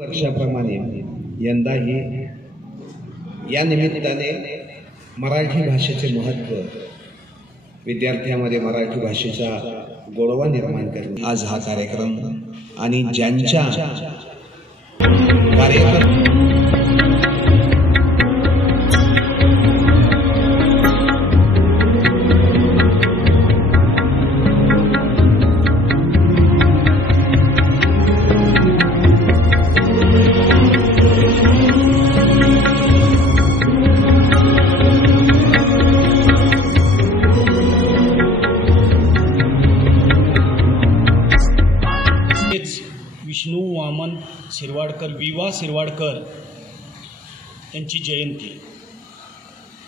वर्षाप्रमाणे यंदाही या निमित्ताने मराठी भाषेचे महत्त्व, विद्यार्थ्यांमध्ये मराठी भाषेचा गोडवा निर्माण करणे आज हा कार्यक्रम आणि ज्यांच्या कार्यक्रम विष्णू वामन शिरवाडकर, विवा शिरवाडकर यांची जयंती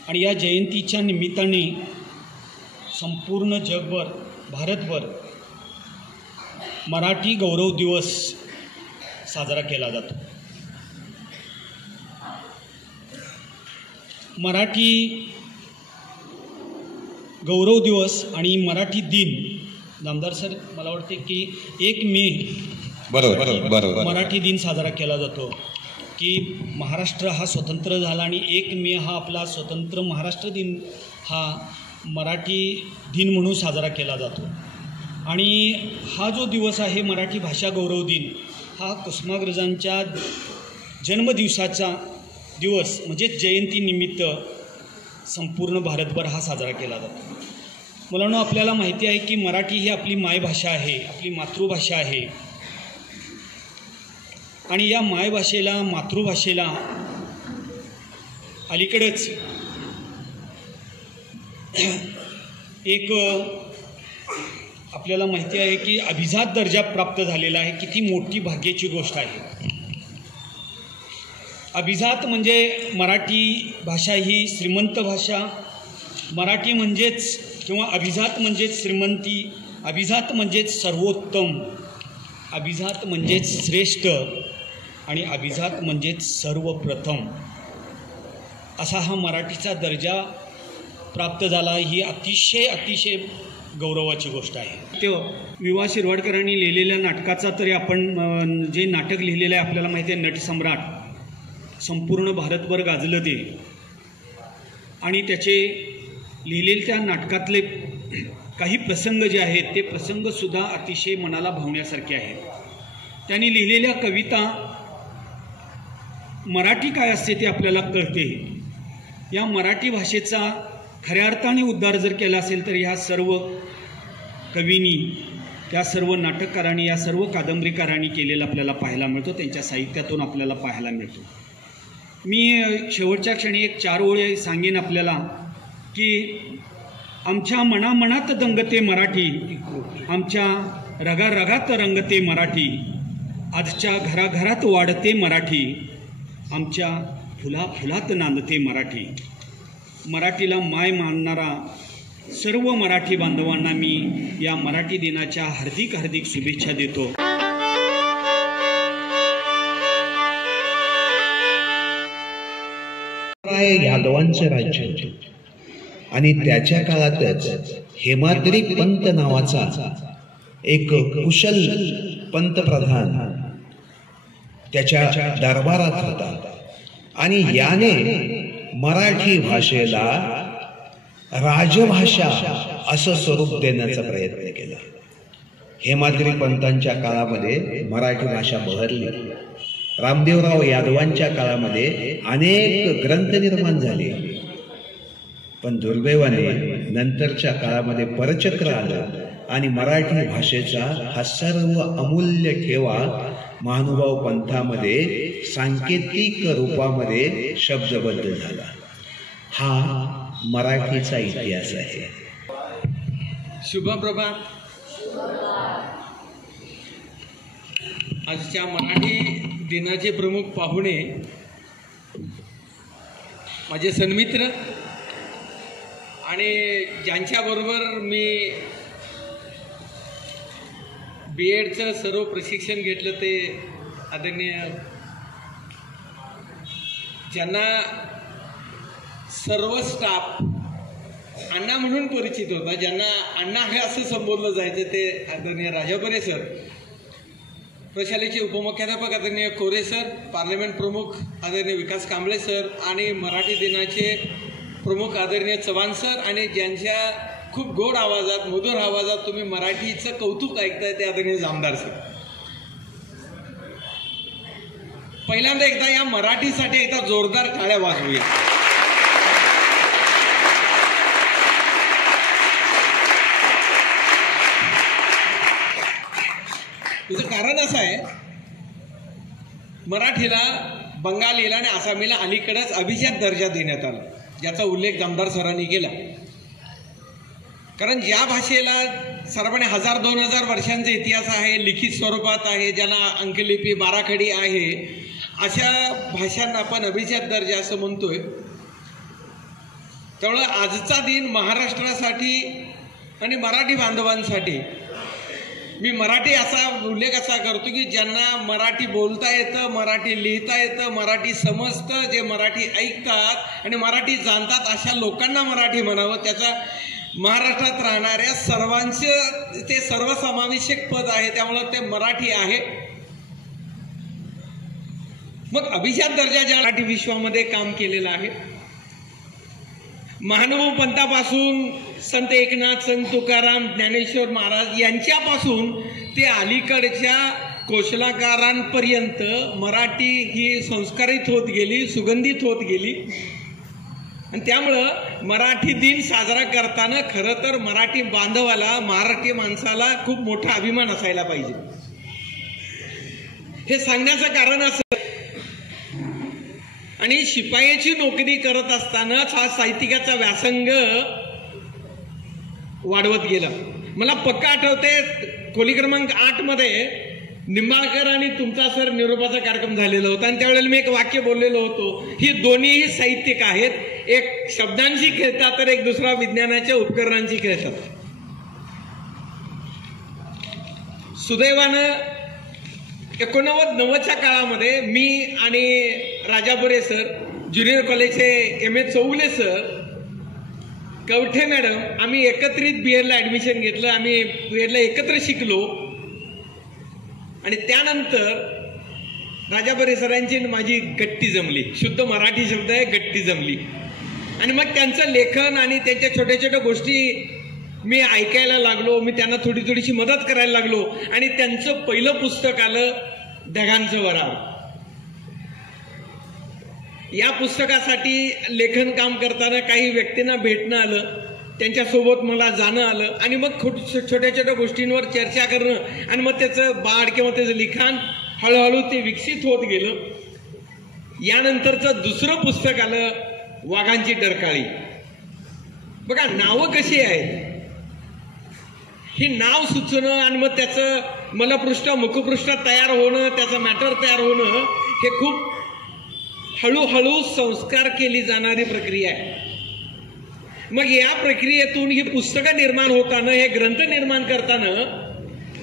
आणि या जयंतीच्या निमित्ताने संपूर्ण जगभर, भारतभर मराठी गौरव दिवस साजरा केला जातो। मराठी गौरव दिवस आणि मराठी दिन, नामदार सर मला वाटते की 1 मे बरोबर मराठी दिन साजरा केला जातो की महाराष्ट्र हा स्वतंत्र झाला आणि 1 मे हा आपला स्वतंत्र महाराष्ट्र दिन हा मराठी दिन म्हणून साजरा केला जातो। आणि हा जो दिवस आहे मराठी भाषा गौरव दिन हा कुसुमाग्रजांच्या जन्मदिवसाचा दिवस म्हणजे जयंतीनिमित्त संपूर्ण भारतभर हा साजरा केला जातो। मुलांनो, आपल्याला माहिती आहे की मराठी ही आपली मायभाषा आहे, आपली मातृभाषा आहे आणि या मायभाषेला, मातृभाषेला अलीकडेच एक आपल्याला माहिती आहे की अभिजात दर्जा प्राप्त झालेला आहे। किती मोठी भाग्याची गोष्ट आहे। अभिजात म्हणजे मराठी भाषा ही श्रीमंत भाषा, मराठी म्हणजेच किंवा अभिजात म्हणजेच श्रीमंती, अभिजात म्हणजेच सर्वोत्तम, अभिजात म्हणजेच श्रेष्ठ आणि अभिजात म्हणजेच सर्वप्रथम असा हा मराठीचा दर्जा प्राप्त झाला। ही अतिशय गौरवाची गोष्ट आहे। ते विवा शिरवाडकरांनी लिहिलेल्या नाटकाचा तरी आपण जे नाटक लिहिलेलं आहे आपल्याला माहिती आहे, नटसम्राट संपूर्ण भारतभर गाजलं ते आणि त्याचे लिहिलेल्या त्या नाटकातले काही प्रसंग जे आहेत ते प्रसंगसुद्धा अतिशय मनाला भावण्यासारखे आहेत। त्यांनी लिहिलेल्या कविता मराठी काय असते ते आपल्याला कळते। या मराठी भाषेचा खऱ्या अर्थाने उद्धार जर केला असेल तर ह्या सर्व कवींनी, त्या सर्व नाटककारांनी, या सर्व कादंबरीकारांनी केलेलं आपल्याला पाहायला मिळतो, त्यांच्या साहित्यातून आपल्याला पाहायला मिळतो। मी शेवटच्या क्षणी एक 4 ओळी सांगेन आपल्याला की आमच्या मनामनात दंगते मराठी, आमच्या रगारगात रंगते मराठी, आजच्या घराघरात वाढते मराठी, आमच्या फुलाफुलात नांदते मराठी। मराठीला माय मानणारा सर्व मराठी बांधवांना मी या मराठी दिनाच्या हार्दिक शुभेच्छा देतो। यादवांचे राज्य आणि त्याच्या काळातच हेमाद्री पंत नावाचा एक कुशल पंतप्रधान त्याच्या दरबारात होता आणि याने मराठी भाषेला राजभाषा असं स्वरूप देण्याचा प्रयत्न केला। हेमाद्री पंतांच्या काळामध्ये मराठी भाषा बहरली। रामदेवराव यादवांच्या काळामध्ये अनेक ग्रंथ निर्माण झाले, पण दुर्दैवाने नंतरच्या काळामध्ये परचक्र आलं आणि मराठी भाषेचा हा सर्व अमूल्य ठेवा महानुभाव पंथामध्ये सांकेतिक रूपामध्ये शब्दबद्ध झाला। हा मराठीचा इतिहास आहे। शुभप्रभात। आजच्या मराठी दिनाचे प्रमुख पाहुणे माझे सन्मित्र आणि ज्यांच्याबरोबर मी BEdचं सर्व प्रशिक्षण घेतलं ते आदरणीय, ज्यांना सर्व स्टाफ अण्णा म्हणून परिचित होता, ज्यांना अण्णा हे असं संबोधलं जायचं ते आदरणीय राजापरे सर, प्रशालेचे उपमुख्याध्यापक आदरणीय कोरे सर, पार्लमेंट प्रमुख आदरणीय विकास कांबळे सर आणि मराठी दिनाचे प्रमुख आदरणीय चव्हाण सर आणि ज्यांच्या खूप गोड आवाजात, मधुर आवाजात तुम्ही मराठीचं कौतुक ऐकताय ते आदरणीय जामदार सर. पहिल्यांदा एकदा या मराठीसाठी एकदा जोरदार टाळ्या वाजवूया. त्याचं कारण असं आहे, मराठीला, बंगालीला आणि आसामीला अलीकडेच अभिजात दर्जा देण्यात आला, ज्याचा उल्लेख जामदार सरांनी केला. कारण ज्या भाषेला साधारणपणे 1000-2000 वर्षांचा इतिहास आहे, लिखित स्वरूपात आहे, ज्याला अंकलिपी, बाराखडी आहे, अशा भाषांना आपण अभिजात दर्जा असं म्हणतोय. त्यामुळं आजचा दिन महाराष्ट्रासाठी आणि मराठी बांधवांसाठी मी मराठी असा उल्लेख असा करतो की ज्यांना मराठी बोलता येतं, मराठी लिहिता येतं, मराठी समजतं, जे मराठी ऐकतात आणि मराठी जाणतात अशा लोकांना मराठी म्हणावं. त्याचा महाराष्ट्रात राहणाऱ्या सर्वांचं ते सर्वसमावेशक पद आहे, त्यामुळं ते मराठी आहे. मग अभिजात दर्जा ज्या मराठी विश्वामध्ये काम केलेलं आहे, महानुभव पंथापासून संत एकनाथ, संत तुकाराम, ज्ञानेश्वर महाराज यांच्यापासून ते अलीकडच्या कोशलाकारांपर्यंत मराठी ही संस्कारित होत गेली, सुगंधित होत गेली. आणि त्यामुळं मराठी दिन साजरा करताना खरं तर मराठी बांधवाला, मराठी माणसाला खूप मोठा अभिमान असायला पाहिजे. हे सांगण्याचं कारण असं, आणि शिपायाची नोकरी करत असतानाच हा साहित्यिकाचा व्यासंग वाढवत गेला. मला पक्का आठवते, खोली क्रमांक 8 मध्ये निंबाळकर आणि तुमचा सर निरोपाचा कार्यक्रम झालेला होता आणि त्यावेळेला मी एक वाक्य बोललेलो होतो, ही दोन्हीही साहित्यिक आहेत, एक शब्दांशी खेळतात तर एक दुसरा विज्ञानाच्या उपकरणांशी खेळतात. सुदैवानं 89-90च्या काळामध्ये मी आणि राजापुरे सर, ज्युनियर कॉलेजचे MA Chougale sir, Kavathe madam, आम्ही एकत्रित BEdला ॲडमिशन घेतलं. आम्ही BEdला एकत्र शिकलो आणि त्यानंतर राजापुरे सरांची माझी गट्टी जमली. शुद्ध मराठी शब्द आहे, गट्टी जमली. आणि मग त्यांचं लेखन आणि त्यांच्या छोट्या छोट्या गोष्टी मी ऐकायला लागलो, मी त्यांना थोडीशी मदत करायला लागलो. आणि त्यांचं पहिलं पुस्तक आलं ढगांचं वराळ. या पुस्तकासाठी लेखन काम करताना काही व्यक्तींना भेटणं आलं, त्यांच्यासोबत मला जाणं आलं आणि मग छोट्या छोट्या गोष्टींवर चर्चा करणं आणि मग त्याचं बाळ किंवा त्याचं लिखाण हळूहळू ते विकसित होत गेलं. यानंतरचं दुसरं पुस्तक आलं वाघांची डरकाळी. बघा नावं कशी आहेत, ही नाव सुचणं आणि मग त्याचं मलपृष्ठ मुखपृष्ठ तयार होणं, त्याचं मॅटर तयार होणं, हे खूप हळूहळू संस्कार केली जाणारी प्रक्रिया आहे. मग या प्रक्रियेतून ही पुस्तकं निर्माण होताना, हे ग्रंथ निर्माण करताना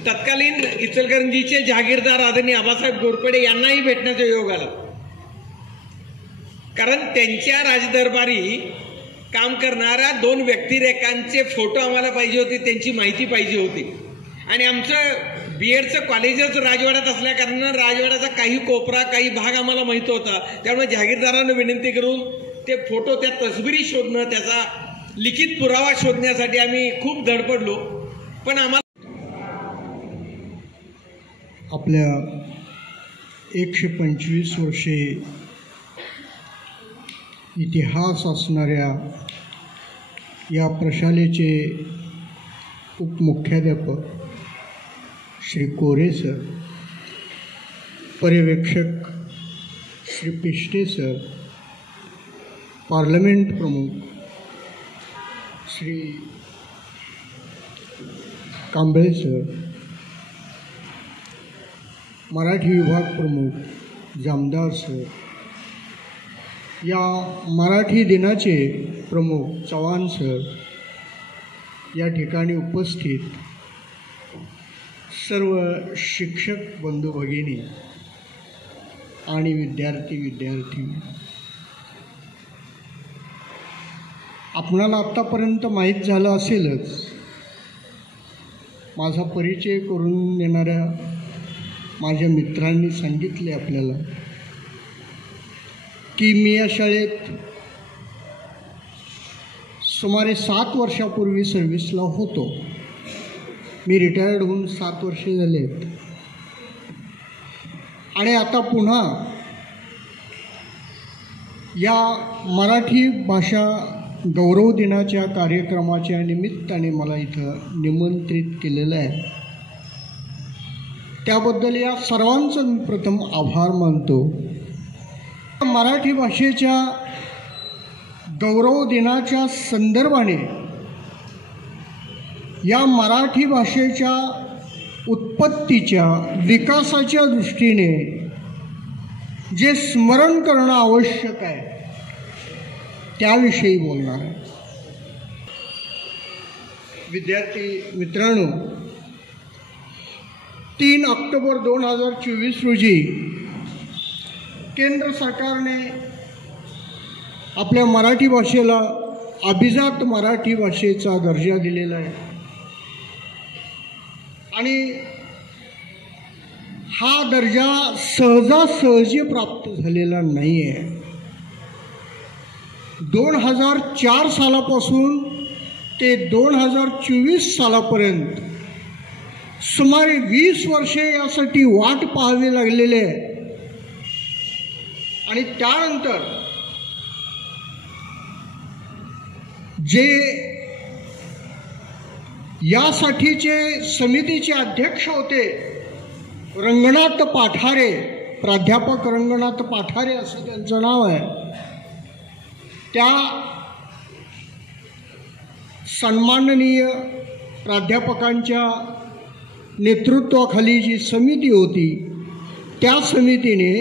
तत्कालीन इचलकरंजीचे जहागीरदार आदरणीय आबासाहेब घोरपडे यांनाही भेटण्याचा योग आला. कारण त्यांच्या राजदरबारी काम करणाऱ्या 2 व्यक्तिरेखांचे फोटो आम्हाला पाहिजे होते, त्यांची माहिती पाहिजे होती. आणि आमचं BEdचं कॉलेजच राजवाड्यात असल्या कारणानं राजवाड्याचा काही कोपरा, काही भाग आम्हाला माहित होता. त्यामुळे जहागीरदारांना विनंती करून ते फोटो, त्या तस्बिरी शोधणं, त्याचा लिखित पुरावा शोधण्यासाठी आम्ही खूप धडपडलो. पण आम्हाला आपल्या 125 वर्षे इतिहास असणाऱ्या या प्रशालेचे उपमुख्याध्यापक श्री कोरे सर, पर्यवेक्षक श्री पिष्टे सर, पार्लमेंट प्रमुख श्री कांबळे सर, मराठी विभाग प्रमुख जामदार सर, या मराठी दिनाचे प्रमुख चव्हाण सर, या ठिकाणी उपस्थित सर्व शिक्षक बंधू भगिनी आणि विद्यार्थी, आपणाला आत्तापर्यंत माहीत झालं असेलच, माझा परिचय करून देणाऱ्या माझ्या मित्रांनी सांगितले आपल्याला की मी या शाळेत सुमारे 7 वर्षापूर्वी सर्व्हिसला होतो. मी रिटायर्ड होऊन 7 वर्षे झालेत आणि आता पुन्हा या मराठी भाषा गौरव दिनाच्या कार्यक्रमाच्या निमित्ताने मला इथं निमंत्रित केलेलं आहे. त्याबद्दल या सर्वांचं मी प्रथम आभार मानतो. मराठी भाषेच्या गौरव दिनाच्या संदर्भाने या मराठी भाषेच्या उत्पत्तीच्या विकासाच्या दृष्टीने जे स्मरण करणं आवश्यक आहे त्याविषयी बोलणार आहे. विद्यार्थी मित्रांनो, 3 ऑक्टोबर 2024 रोजी केंद्र सरकारने आपल्या मराठी भाषेला अभिजात मराठी भाषेचा दर्जा दिलेला आहे आणि हा दर्जा सहजासहजी प्राप्त झालेला नाही आहे. 2004 सालापासून ते 2024 सालापर्यंत सुमारे 20 वर्षे यासाठी वाट पाहावी लागलेली आहे आणि त्यानंतर जे यासाठीचे समितीचे अध्यक्ष होते रंगनाथ पाठारे, प्राध्यापक रंगनाथ पाठारे असं त्यांचं नाव आहे, त्या सन्माननीय प्राध्यापकांच्या नेतृत्वाखाली जी समिती होती त्या समितीने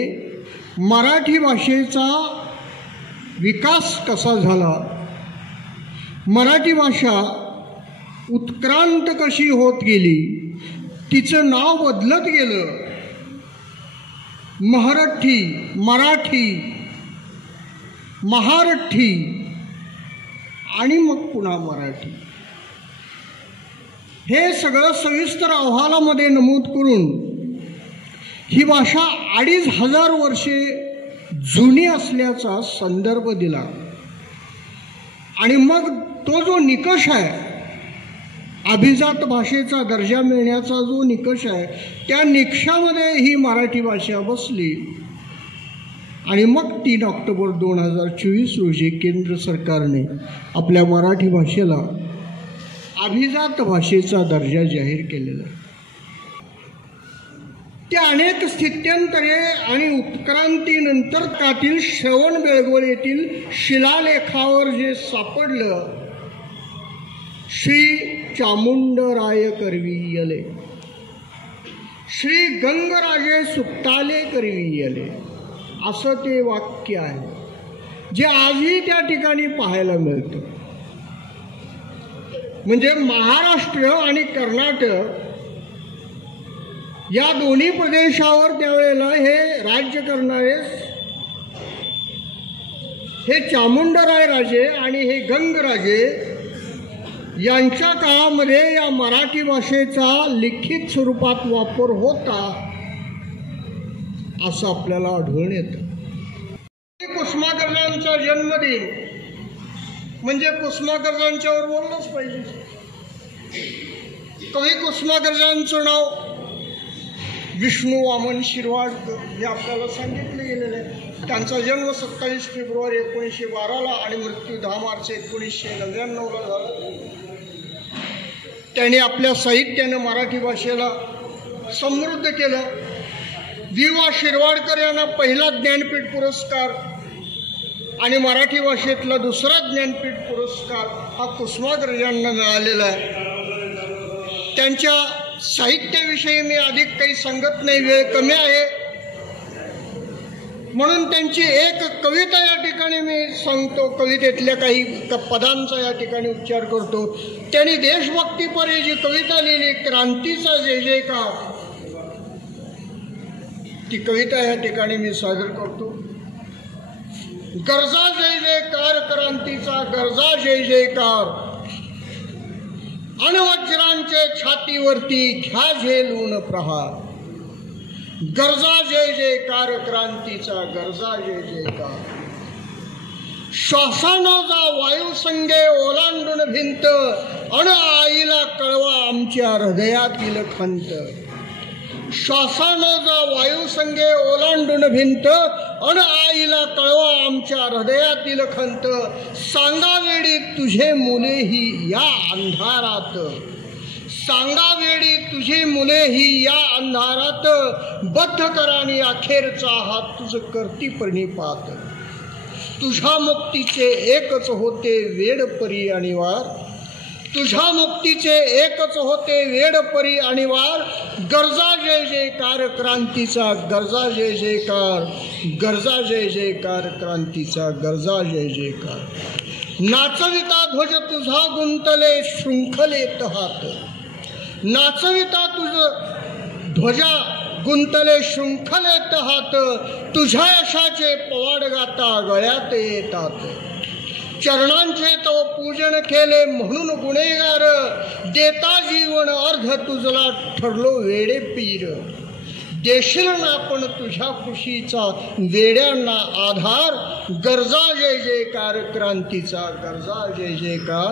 मराठी भाषेचा विकास कसा झाला, मराठी भाषा उत्क्रांत कशी होत गेली, तिचं नाव बदलत गेलं, महरठी, मराठी, महारठी आणि मग पुन्हा मराठी, हे सगळं सविस्तर अहवालामध्ये नमूद करून ही भाषा 2500 वर्षे जुनी असल्याचा संदर्भ दिला आणि मग तो जो निकष आहे, अभिजात भाषेचा दर्जा मिळण्याचा जो निकष आहे, त्या निकषामध्ये ही मराठी भाषा बसली आणि मग 3 ऑक्टोबर 2024 रोजी केंद्र सरकारने आपल्या मराठी भाषेला अभिजात भाषेचा दर्जा जाहीर केलेला आहे. त्या अनेक स्थित्यंतरे आणि उत्क्रांतीनंतर त्यातील श्रवणबेळगोळ येथील शिलालेखावर जे सापडलं, श्री चामुंडराय करवियले, श्री गंगराजे सुट्टाले करवियले, असं ते वाक्य आहे जे आजही त्या ठिकाणी पाहायला मिळतं. म्हणजे महाराष्ट्र आणि कर्नाटक या दोन्ही प्रदेशावर त्यावेळेला हे राज्य करणारे हे चामुंडराय राजे आणि हे गंगराजे यांच्या काळामध्ये या मराठी भाषेचा लिखित स्वरूपात वापर होता असं आपल्याला आढळून येतं. कुसुमाग्रजांचा जन्मदिन म्हणजे कुसुमाग्रजांच्यावर बोललंच पाहिजे. कवी कुसुमाग्रजांचं नाव विष्णू वामन शिरवाडकर हे आपल्याला सांगितले गेलेले आहे. त्यांचा जन्म 27 फेब्रुवारी 1912 आणि मृत्यू 10 मार्च 1999 झाला. त्यांनी आपल्या साहित्याने मराठी भाषेला समृद्ध केलं. वि.वा. शिरवाडकर यांना पहिला ज्ञानपीठ पुरस्कार आणि मराठी भाषेतला दुसरा ज्ञानपीठ पुरस्कार हा कुसुमाग्रजांना मिळालेला आहे. त्यांच्या साहित्याविषयी मी अधिक काही सांगत नाही, वेळ कमी आहे, म्हणून त्यांची एक कविता या ठिकाणी मी सांगतो. कवितेतल्या काही पदांचा या ठिकाणी उच्चार करतो. त्यांनी देशभक्तीपर जी कविता लिहिली, क्रांतीचा जय जयकार, ती कविता या ठिकाणी मी सादर करतो. गरजा जय जयकार क्रांतीचा, गरजा जय जयकार, अणवज्रांचे छातीवरती घ्या झेलून प्रहार, गरजा जय जयकार क्रांतीचा, गरजा जय जयकार. श्वासानं जा वायू संगे ओलांडून भिंत, अण आईला कळवा आमच्या हृदयातील खंत. श्वासानं जा वायू संगे ओलांडून भिंत, अण आईला कळवा आमच्या हृदयातील खंत. सांगावेडी तुझे मुलेही या अंधारात, सांगावेडी तुझी मुलेही या अंधारात. बद्ध करानी अखेरचा हात तुझ करती प्रणिपात. तुझ्या मुक्तीचे एकच होते वेड परी आणि वार, तुझ्या मुक्तीचे एकच होते वेड परी आणि वार. गरजा जय जयकार क्रांतीचा, गरजा जय जयकार, गरजा जय जयकार क्रांतीचा, गरजा जय जयकार. नाचविता ध्वज तुझा गुंतले शृंखलेत हात, नाचविता तुझ ध्वजा गुंतले शृंखलेत हात. तुझ्या यशाचे पवाड गाता गळ्यात येतात. चरणांचे तव पूजन केले म्हणून गुन्हेगार, देता जीवन अर्ध तुझला ठरलो वेडे पीर. देशील ना पण तुझ्या खुशीचा वेड्यांना आधार. गरजा जय जयकार क्रांतीचा, गरजा जय जयकार,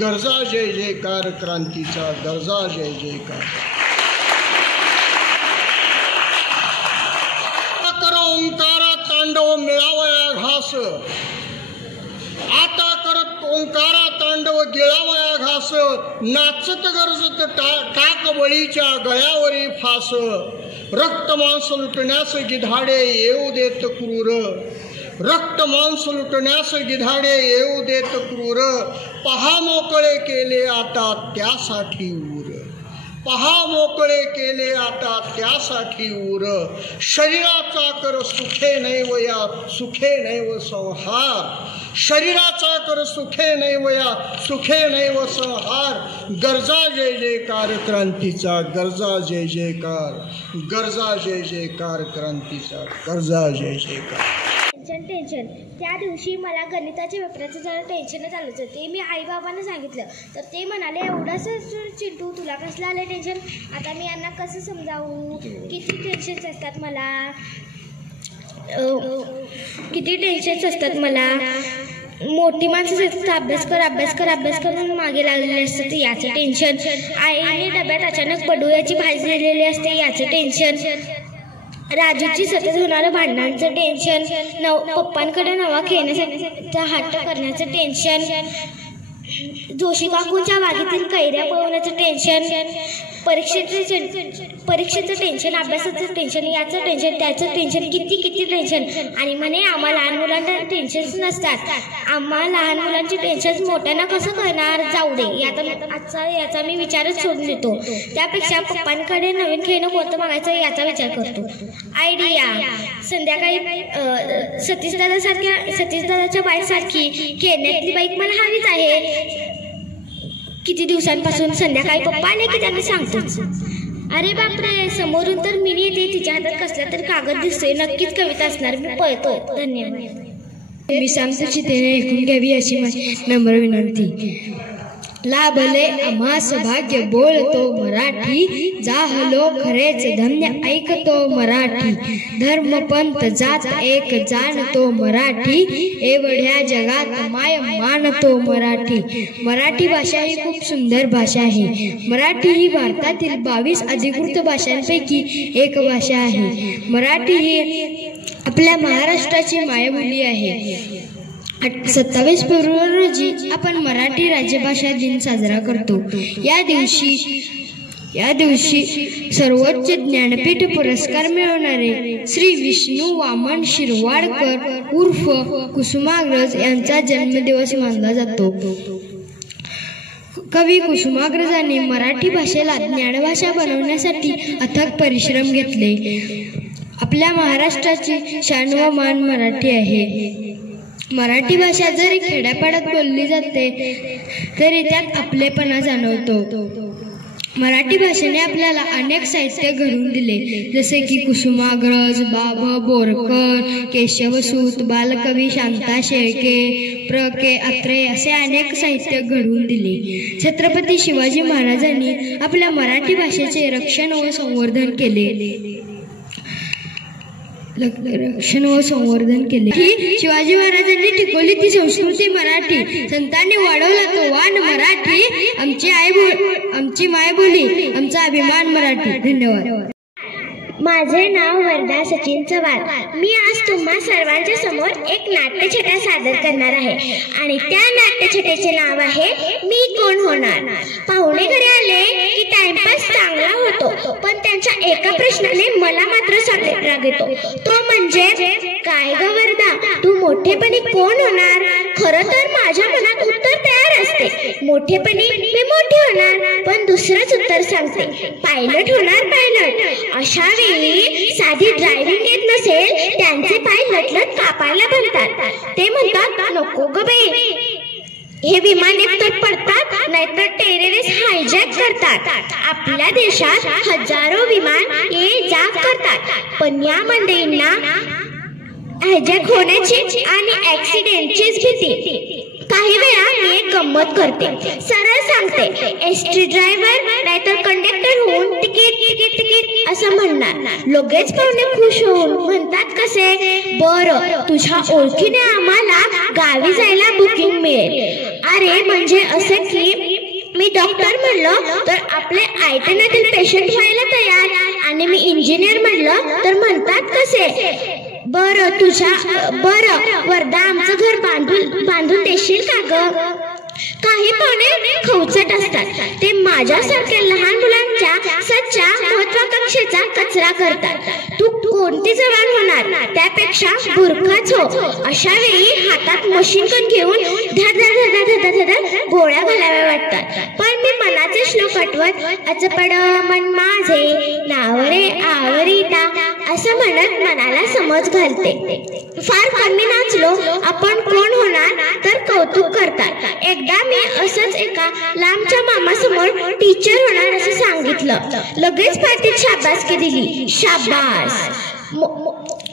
गरजा जय जयकार क्रांतीचा, गरजा जय जयकार. ओंकारा तांडव मिळावया घास, आता करत ओंकारा तांडव गिळावया घास. नाचत गरजत टाक बळीच्या गळ्यावरी फास. रक्त मांस लुटण्यास गिधाडे येऊ देत क्रूर, रक्त मांस लुटण्यास गिधाडे येऊ देत क्रूर. पहा मोकळे केले आता त्यासाठी ऊर, पहा मोकळे केले आता त्यासाठी ऊर. शरीराचा कर सुखे नैवया, सुखे नैव संहार. शरीराचा कर सुखे नैवया, सुखे नैव संहार. गरजा जय जयकार क्रांतीचा, गरजा जय जयकार, गरजा जय जयकार क्रांतीचा, गरजा जय जयकार. टेन्शन त्या दिवशी मला गणिताच्या पेपराचं जरा टेन्शनच आलं होतं. ते मी आईबाबांना सांगितलं तर ते म्हणाले एवढंसं चिंटू तुला कसलं आलं टेन्शन. आता मी यांना कसं समजावू, किती टेन्शन्स असतात मला, किती टेन्शन्स असतात मला. मोठी माणसं असतात अभ्यास कर अभ्यास कर अभ्यास करून मागे लागलेले असतात याचं टेन्शन. आईने डब्यात अचानक बडुयाची भाजी दिलेली असते याचं टेन्शन. राजूची सतत होणारं भांडणांचं टेन्शन. पप्पांकडे नवा खेळण्याचा हट्ट करण्याचं टेन्शन. जोशी काकूंच्या बागेतील कैऱ्या पळवण्याचं टेन्शन. परीक्षेचं टेन्शन, अभ्यासाचं टेन्शन, याचं टेन्शन, त्याचं टेन्शन, किती टेन्शन. आणि म्हणे आम्हा लहान मुलांना टेन्शन्स नसतात, आम्हा लहान मुलांची टेन्शन मोठ्यांना कसं कळणार. जाऊ दे याचा मी विचारच सोडून देतो. त्यापेक्षा पप्पांकडे नवीन खेळणं कोणतं मागायचं याचा विचार करतो. आयडिया. संध्याकाळी सतीशदादाच्या बाईकसारखी खेळण्यातली बाईक मला हवीच आहे. किती दिवसांपासून संध्याकाळी पप्पा आले की त्यांना सांगतोच. अरे बापरे, समोरून तर मिनी येते, तिच्या हातात कसला तरी कागद दिसतोय, नक्कीच कविता असणार, मी पळतो. धन्यवाद. मी सांगतो त्याने ऐकून घ्यावी अशी माझी नम्र विनंती. लाभले आम्हास भाग्य बोलतो मराठी, जाहलो खरेच धन्य ऐकतो मराठी. धर्म पंथ जात एक जाणतो मराठी, एवढ्या जगात माय मानतो मराठी. मराठी भाषा ही खूप सुंदर भाषा आहे. मराठी ही भारतातील 22 अधिकृत भाषांपैकी एक भाषा आहे. मराठी ही आपल्या महाराष्ट्राची मायबोली आहे. 27 फेब्रुवारी रोजी आपण मराठी राज्यभाषा दिन साजरा करतो. या दिवशी सर्वोच्च ज्ञानपीठ पुरस्कार मिळवणारे श्री विष्णू वामन शिरवाडकर उर्फ कुसुमाग्रज यांचा जन्मदिवस मानला जातो. कवी कुसुमाग्रजांनी मराठी भाषेला ज्ञानभाषा बनवण्यासाठी अथक परिश्रम घेतले. आपल्या महाराष्ट्राची शान व मान मराठी आहे. मराठी भाषा जरी खेड्यापाड्यात बोलली जाते तरी त्यात आपलेपणा जाणवतो. मराठी भाषेने आपल्याला अनेक साहित्य घडवून दिले, जसे की कुसुमाग्रज, बाबा बोरकर, केशवसूत, बालकवी शांता शेळके, प्र के अत्रे असे अनेक साहित्य घडवून दिले. छत्रपती शिवाजी महाराजांनी आपल्या मराठी भाषेचे रक्षण व संवर्धन केले. रक्षण व संवर्धन केले. ही शिवाजी महाराजांनी टिकवली ती संस्कृती मराठी, संतांनी वाढवला तो वाण मराठी, आमची मायबोली, आमचा अभिमान मराठी. धन्यवाद. माझे नाव वरदा सचिन चव्हाण. मी आज तुम्हा सर्वांच्या समोर एक नाट्यछटा सादर करणार आहे आणि त्या नाट्यछटेचे नाव आहे मी कोण होणार. पाहुणे घरी आले की टाइमपास चांगला होतो, पण त्यांच्या एका प्रश्नाने मला मात्र सगळ्यात राग येतो. तो म्हणजे काय ग वरदा, तू मोठेपणी कोण होणार. खरं तर माझ्या मनात उत्तर तयार असते, मोठेपणी मी मोठे होणार, पण दुसरंच उत्तर सांगते, पायलट होणार, पायलट. अशा वेळी साधी ड्रायव्हिंग येत नसेल त्यांचे पाय लटलट कापायला बनतात. ते म्हणतात नको ग बाई, हे विमान एकतर पडतात नाहीतर टेररिस्ट हायजॅक करतात. आपल्या देशात हजारो विमान ये जा करतात, पण या मंडळींना हायजॅक होण्याची आणि ऍक्सिडेंटचीच भीती. काही वेळा मी एक गंमत करते, सरळ सांगते, एसटी ड्रायव्हर नाहीतर कंडक्टर होऊन तिकीट तिकीट तिकीट असं म्हणणार. लगेच पाहुणे खुश होऊन म्हणतात कसे, बरं तुझ्या ओळखीने आम्हाला गावी जायला बुकिंग मिळेल. अरे म्हणजे असे की मी डॉक्टर म्हणलं तर आपले आयटीआयतील पेशंट व्हायला तयार, आणि मी इंजिनियर म्हणलं तर म्हणतात कसे, बरं वरदा आमचं घर बांधून देशील का ग. काही पाहुणे खवचट असतात, ते माझ्यासारख्या लहान मुलांच्या सच्च्या महत्वाकांक्षेचा कचरा करतात. तू कोणती जवान होणार, त्यापेक्षा बुरखाच हो. अशा वेळी हातात मशीन गन घेऊन धड गोळ्या घालाव्या वाटतात. पण मी मनाचे श्लोक आठवत, अचपड मन माझे नावरे आवरिता असं म्हणत मनाला समज घालते. फार कमी नाचलो आपण कोण होणार तर कौतुक करतात. एकदा मी असंच एका लांबच्या मामासमोर टीचर होणार असं सांगितलं. लगेच पाठीत शाबासकी दिली. शाबास,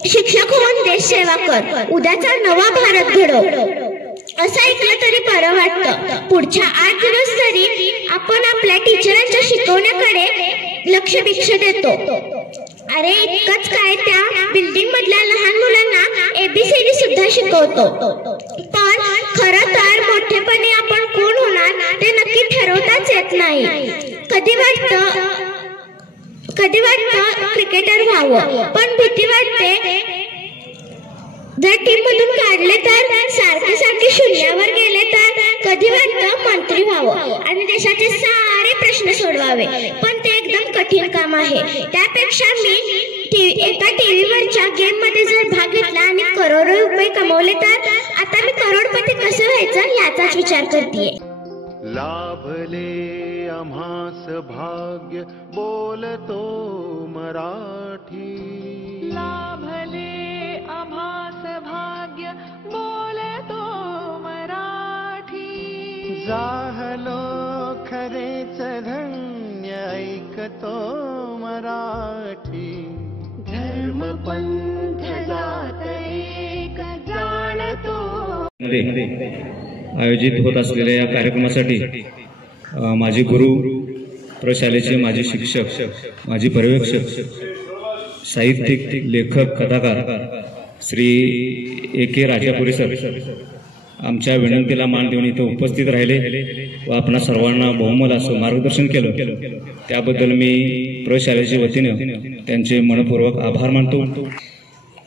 शिक्षक होऊन देश सेवा कर, उद्याचा नवा भारत घडव असं ऐकलं तरी बरं वाटतं. पुढच्या 8 दिवस तरी आपण आपल्या टीचरांच्या शिकवण्याकडे लक्ष देतो. अरे इतकंच काय, त्या बिल्डिंग मधल्या लहान मुलांना ABCD सुद्धा शिकवतो. पण खरं तर मोठेपणी आपण कोण होणार ते नक्की ठरवताच येत नाही. कधी वाटतं क्रिकेटर व्हावं, पण भीती वाटते जर टीम मधून काढले तर, सारखे शून्यावर गेले तर. कधी वाटतं मंत्री व्हावं आणि देशाचे सारे प्रश्न सोडवावे, पण ते एकदम कठीण काम आहे. त्यापेक्षा मी एका टीव्हीवरच्या गेम मध्ये जर भाग घेतला आणि करोडो रुपये कमवले तर आता मी करोडपती कसं व्हायचं याचाच विचार करतेय. लाभले आम्हास भाग्य बोलतो मराठी. लाभले आम्हास भाग्य बोलतो मराठी. जाहलो खरेच धन्य ऐकतो मराठी. धर्म पंथ जात एक जाणतो. आयोजित होत असलेल्या या कार्यक्रमासाठी माझे गुरु, प्रशालेचे माझे शिक्षक, माझे पर्यवेक्षक, साहित्यिक, लेखक, कथाकार श्री AK राजापुरी सर आमच्या विनंतीला मान देऊन इथं उपस्थित राहिले व आपणा सर्वांना बहुमोल असं मार्गदर्शन केलं, त्याबद्दल मी प्रशालेच्या वतीने त्यांचे मनपूर्वक आभार मानतो.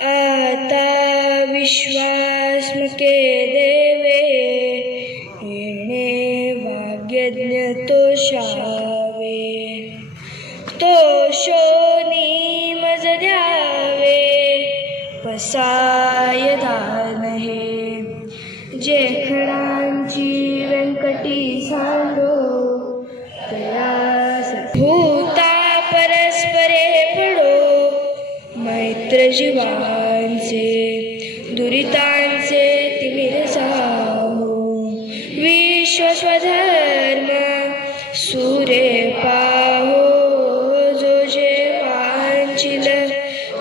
आता विश्वास मुके देवे येणे भाग्यज्ञ तोषावे. तोषोनी मज द्यावे पसाय दान हे. जेखणांची व्यंकटी सांडो तयास भूता परस्परे पडो. मैत्र जीवांचे दुरितांचे तिमिर साहो. विश्व स्वधर्म सूर्य पाहो. जो जे वांचिल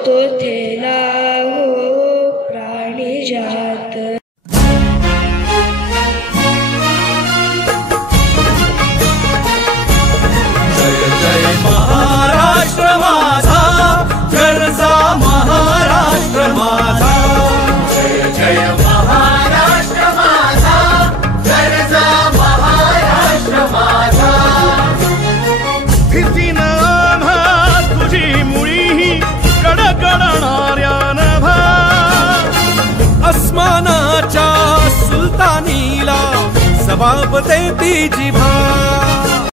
तो थेला हो प्राणी जात. जय जय महाराष्ट्र माझा, गरजा फिरतीन आम्हा तुझी मुळी कडकडणाऱ्या नभा अस्मानाच्या सुलतानीला सबाब देती जिभा